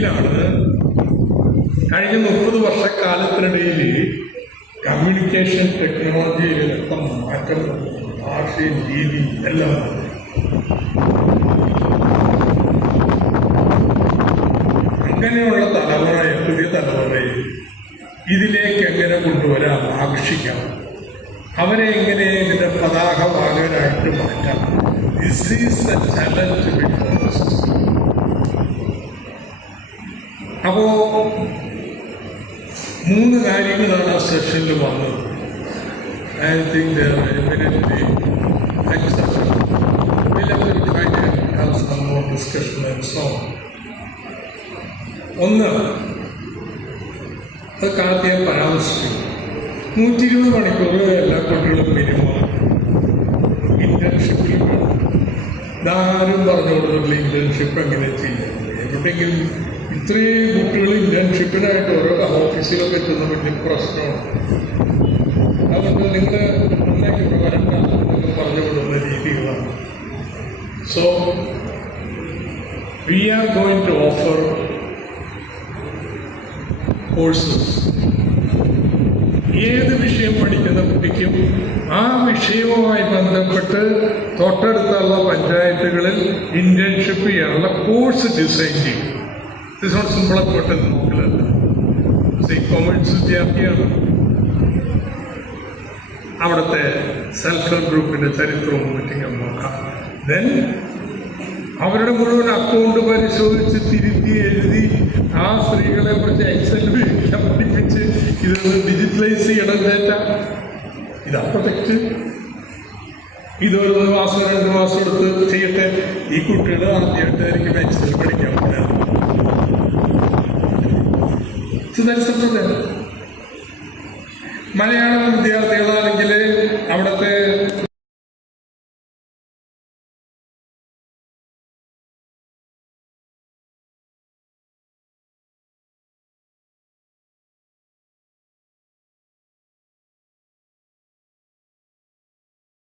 ഇതിലാണ് കഴിഞ്ഞ 30 വർഷക്കാലത്തിനിടയിൽ കമ്മ്യൂണിക്കേഷൻ ടെക്നോളജിയിലൊക്കെ മാറ്റം, ഭാഷയും രീതിയും എല്ലാം. അങ്ങനെയുള്ള തലമുറയെ, പുതിയ തലമുറയെ ഇതിലേക്ക് എങ്ങനെ കൊണ്ടുവരാം, ആകർഷിക്കാം, അവരെ എങ്ങനെ ഇതിൻ്റെ പതാകവാഹകരായിട്ട് മാറ്റാം. This is the challenge before us. അപ്പോൾ 3 കാര്യങ്ങളാണ് ആ സെഷനിൽ വന്നത്. I think they are eminently acceptable. We'll have to try to have some more discussion and so on. ഒന്ന്, അത് കാലത്ത് പരാമർശിക്കും, 120 മണിക്കൂർ എല്ലാ കുട്ടികളും മിനിമം ഇന്റേൺഷിപ്പിൽ വേണം. ഇതാരും പറഞ്ഞു കൊടുത്തിട്ടുള്ള ഇന്റേൺഷിപ്പ് എങ്ങനെ ചെയ്യാം. എവിടെയെങ്കിലും ഇത്രയും കുട്ടികൾ ഇന്റേൺഷിപ്പിനായിട്ട് ഓരോ ഓഫീസിലൊക്കെ എത്തുന്ന വലിയ പ്രശ്നമാണ്. അതുകൊണ്ട് നിങ്ങൾ ഒന്നേക്ക് പ്രകാരം നിങ്ങൾ പറഞ്ഞു കൊടുക്കുന്ന രീതികളാണ്. So we are going to offer courses. ഏത് വിഷയം പഠിക്കുന്ന കുട്ടിക്കും ആ വിഷയവുമായി ബന്ധപ്പെട്ട് തൊട്ടടുത്തുള്ള പഞ്ചായത്തുകളിൽ ഇന്റേൺഷിപ്പ് ചെയ്യാനുള്ള കോഴ്സ് ഡിസൈൻ ചെയ്യും. ഇത് സിമ്പിളായിട്ട് നോക്കലല്ല. കൊമേഴ്സ് വിദ്യാർത്ഥിയാണ്, അവിടുത്തെ സെൽഫ് ഹെൽപ്പ് ഗ്രൂപ്പിൻ്റെ ചരിത്രവും മറ്റും നോക്കാം. ദെൻ അവരുടെ മുഴുവൻ അക്കൗണ്ട് പരിശോധിച്ച് തിരുത്തി എഴുതി ആ സ്ത്രീകളെ കുറിച്ച് എക്സൽ ഉപയോഗിക്കാൻ പഠിപ്പിച്ച് ഇതൊന്ന് ഡിജിറ്റലൈസ് ചെയ്യണം. ഡേറ്റ ഇതാ പ്രൊജക്റ്റ്. ഇതൊരു 1 മാസം 2 മാസം എടുത്ത് ചെയ്യട്ടെ. ഈ കുട്ടികൾ ആദ്യമായിട്ടായിരിക്കും എക്സൽ പഠിക്കാൻ പറ്റില്ല. മലയാളം വിദ്യാർത്ഥികളാണെങ്കിൽ അവിടുത്തെ